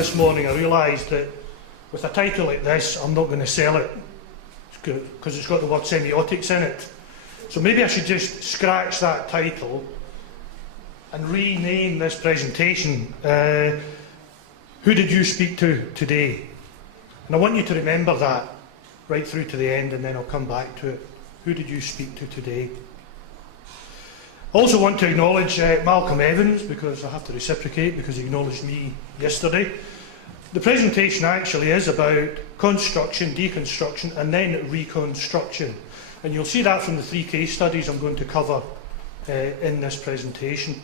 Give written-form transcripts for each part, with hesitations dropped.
this morning, I realised that with a title like this, I'm not going to sell it because it's got the word semiotics in it. So maybe I should just scratch that title and rename this presentation. Who did you speak to today? And I want you to remember that right through to the end, and then I'll come back to it. Who did you speak to today? I also want to acknowledge Malcolm Evans, because I have to reciprocate, because he acknowledged me yesterday. The presentation actually is about construction, deconstruction, and then reconstruction. And you'll see that from the 3 case studies I'm going to cover in this presentation.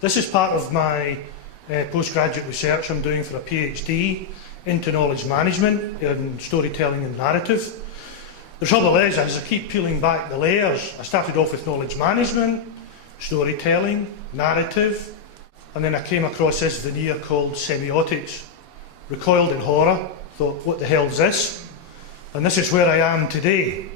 This is part of my postgraduate research I'm doing for a PhD into knowledge management in storytelling and narrative. The trouble is, as I keep peeling back the layers, I started off with knowledge management, storytelling, narrative, and then I came across this veneer called semiotics. Recoiled in horror, thought, what the hell's this? And this is where I am today.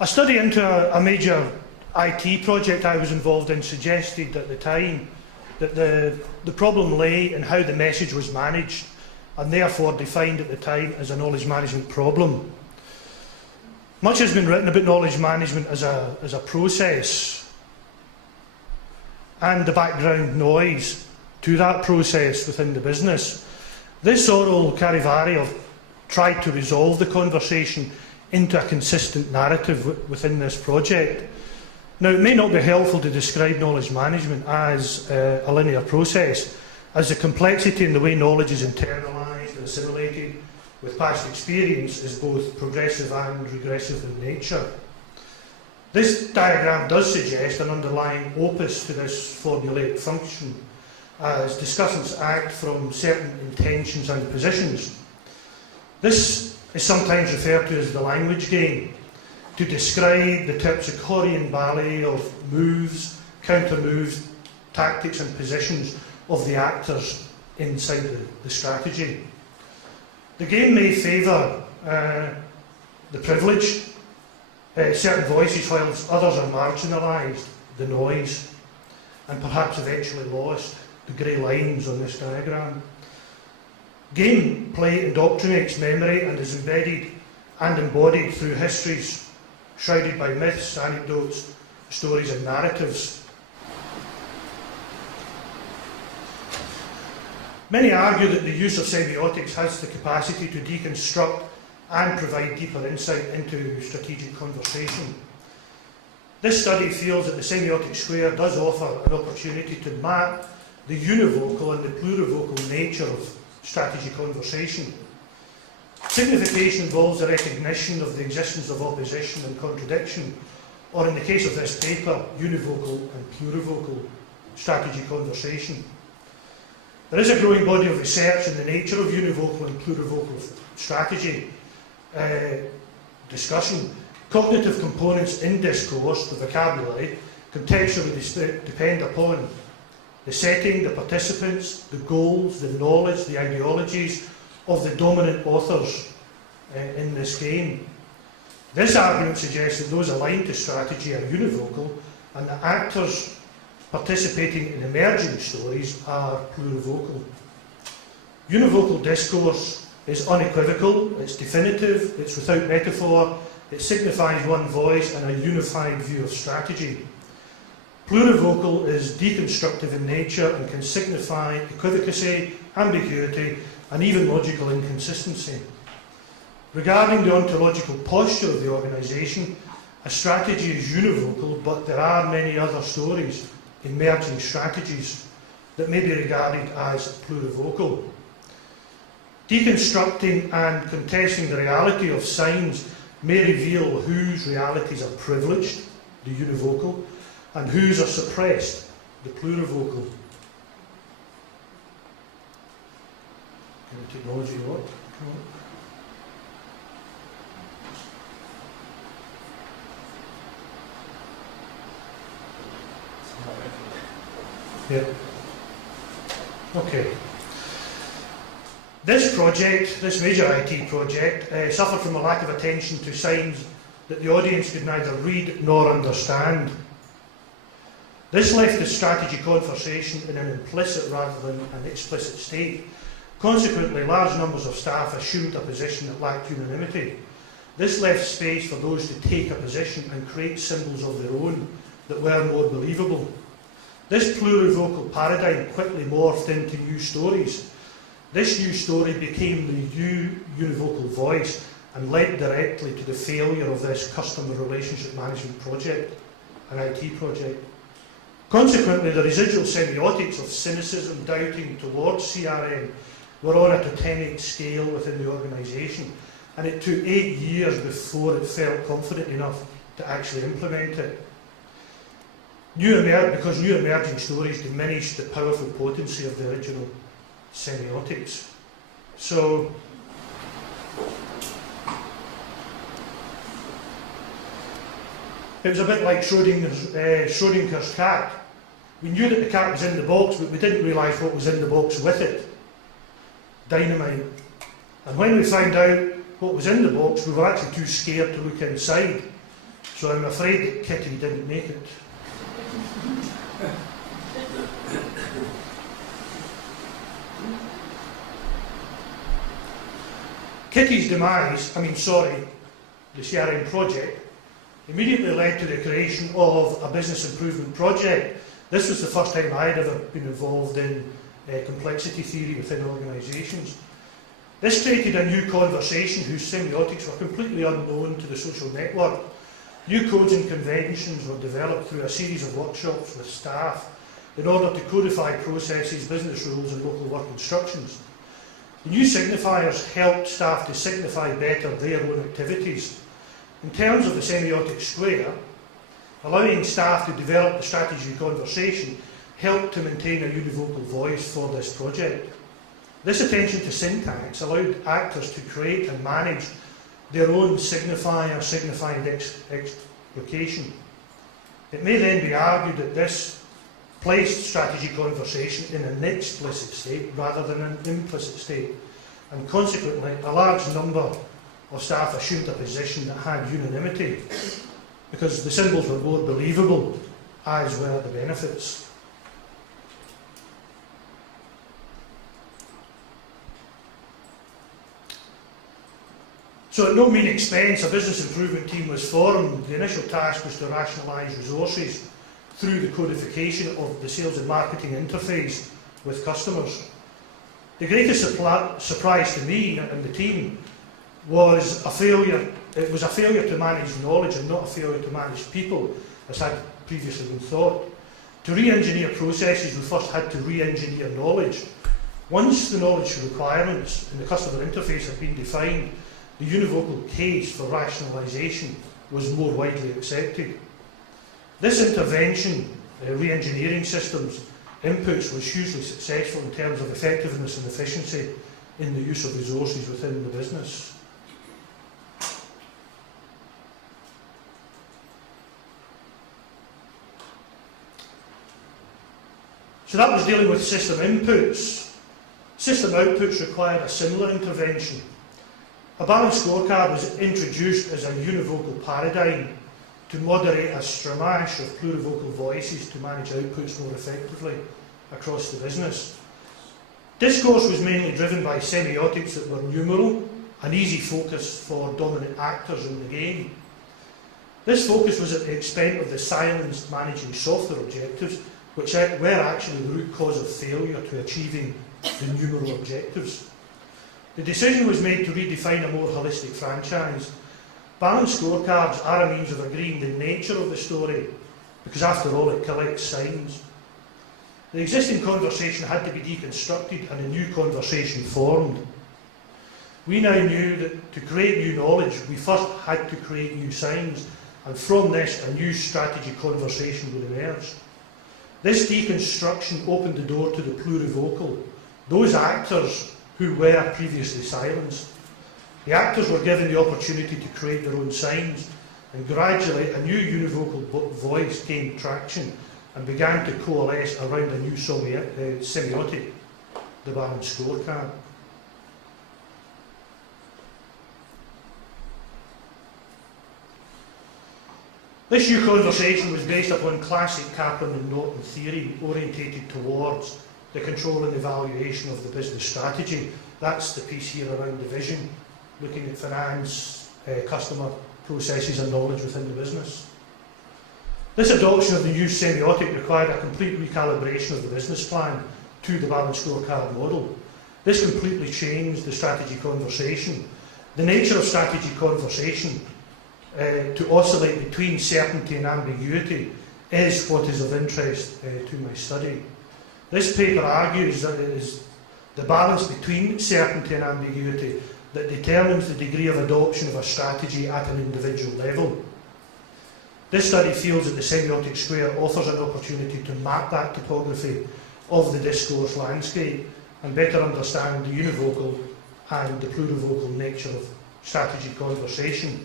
A study into a major IT project I was involved in suggested at the time that the problem lay in how the message was managed, and therefore defined at the time as a knowledge management problem. Much has been written about knowledge management as a process and the background noise to that process within the business. This oral Charivari tried to resolve the conversation into a consistent narrative within this project. Now, it may not be helpful to describe knowledge management as a linear process, as the complexity in the way knowledge is internalised and assimilated with past experience is both progressive and regressive in nature. This diagram does suggest an underlying opus to this formulaic function, as discussants act from certain intentions and positions. This is sometimes referred to as the language game, to describe the terpsichorean ballet of moves, counter-moves, tactics and positions of the actors inside the strategy. The game may favour the privileged, certain voices, whilst others are marginalised, the noise, and perhaps eventually lost, the grey lines on this diagram. Gameplay indoctrinates memory and is embedded and embodied through histories shrouded by myths, anecdotes, stories and narratives. Many argue that the use of semiotics has the capacity to deconstruct and provide deeper insight into strategic conversation. This study feels that the semiotic square does offer an opportunity to map the univocal and the plurivocal nature of strategy conversation. Signification involves the recognition of the existence of opposition and contradiction, or in the case of this paper, univocal and plurivocal strategy conversation. There is a growing body of research in the nature of univocal and plurivocal strategy discussion. Cognitive components in discourse, the vocabulary, contextually depend upon the setting, the participants, the goals, the knowledge, the ideologies of the dominant authors in this game. This argument suggests that those aligned to strategy are univocal, and the actors participating in emerging stories are plurivocal. Univocal discourse is unequivocal, it's definitive, it's without metaphor, it signifies one voice and a unified view of strategy. Plurivocal is deconstructive in nature and can signify equivocacy, ambiguity, and even logical inconsistency. Regarding the ontological posture of the organisation, a strategy is univocal, but there are many other stories, emerging strategies, that may be regarded as plurivocal. Deconstructing and contesting the reality of signs may reveal whose realities are privileged, the univocal, and whose are suppressed, the plurivocal. Can the technology work? Yeah. Okay. This project, this major IT project, suffered from a lack of attention to signs that the audience could neither read nor understand. This left the strategy conversation in an implicit rather than an explicit state. Consequently, large numbers of staff assumed a position that lacked unanimity. This left space for those to take a position and create symbols of their own that were more believable. This plurivocal paradigm quickly morphed into new stories. This new story became the new univocal voice and led directly to the failure of this customer relationship management project, an IT project. Consequently, the residual semiotics of cynicism, doubting towards CRM were on a totemic scale within the organisation, and it took 8 years before it felt confident enough to actually implement it. Because new emerging stories diminished the powerful potency of the original semiotics. So, it was a bit like Schrodinger's cat. We knew that the cat was in the box, but we didn't realise what was in the box with it. Dynamite. And when we found out what was in the box, we were actually too scared to look inside. So I'm afraid that Kitty didn't make it. Kitty's demise, the CRM project, immediately led to the creation of a business improvement project. This was the first time I had ever been involved in complexity theory within organisations. This created a new conversation whose semiotics were completely unknown to the social network. New codes and conventions were developed through a series of workshops with staff in order to codify processes, business rules and local work instructions. The new signifiers helped staff to signify better their own activities. In terms of the semiotic square, allowing staff to develop the strategy conversation helped to maintain a univocal voice for this project. This attention to syntax allowed actors to create and manage their own signifier signifying explication. It may then be argued that this placed strategy conversation in an explicit state rather than an implicit state, and consequently a large number of staff assumed a position that had unanimity because the symbols were more believable, as were the benefits. So at no mean expense, a business improvement team was formed. The initial task was to rationalise resources through the codification of the sales and marketing interface with customers. The greatest surprise to me and the team was a failure. It was a failure to manage knowledge and not a failure to manage people, as had previously been thought. To re-engineer processes, we first had to re-engineer knowledge. Once the knowledge requirements in the customer interface had been defined, the univocal case for rationalisation was more widely accepted. This intervention, re-engineering systems, inputs was hugely successful in terms of effectiveness and efficiency in the use of resources within the business. So that was dealing with system inputs. System outputs required a similar intervention. A balanced scorecard was introduced as a univocal paradigm to moderate a stramash of plurivocal voices to manage outputs more effectively across the business. Discourse was mainly driven by semiotics that were numeral, an easy focus for dominant actors in the game. This focus was at the expense of the silenced managing software objectives, which were actually the root cause of failure to achieving the numeral objectives. The decision was made to redefine a more holistic franchise. Balanced scorecards are a means of agreeing the nature of the story, because after all it collects signs. The existing conversation had to be deconstructed and a new conversation formed. We now knew that to create new knowledge, we first had to create new signs, and from this a new strategy conversation would emerge. This deconstruction opened the door to the plurivocal, those actors who were previously silenced. The actors were given the opportunity to create their own signs, and gradually a new univocal voice gained traction and began to coalesce around a new semiotic, the balanced scorecard. This new conversation was based upon classic Kaplan and Norton theory, orientated towards the control and evaluation of the business strategy. That's the piece here around the vision, looking at finance, customer processes and knowledge within the business. This adoption of the new semiotic required a complete recalibration of the business plan to the balanced scorecard model. This completely changed the strategy conversation. The nature of strategy conversation to oscillate between certainty and ambiguity is what is of interest to my study. This paper argues that it is the balance between certainty and ambiguity that determines the degree of adoption of a strategy at an individual level. This study feels that the semiotic square offers an opportunity to map that topography of the discourse landscape and better understand the univocal and the plurivocal nature of strategy conversation.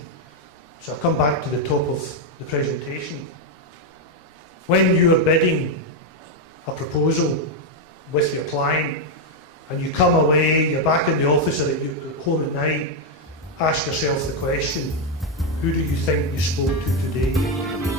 So I'll come back to the top of the presentation. When you are bidding a proposal with your client and you come away, you're back in the office or at home at night, ask yourself the question, who do you think you spoke to today?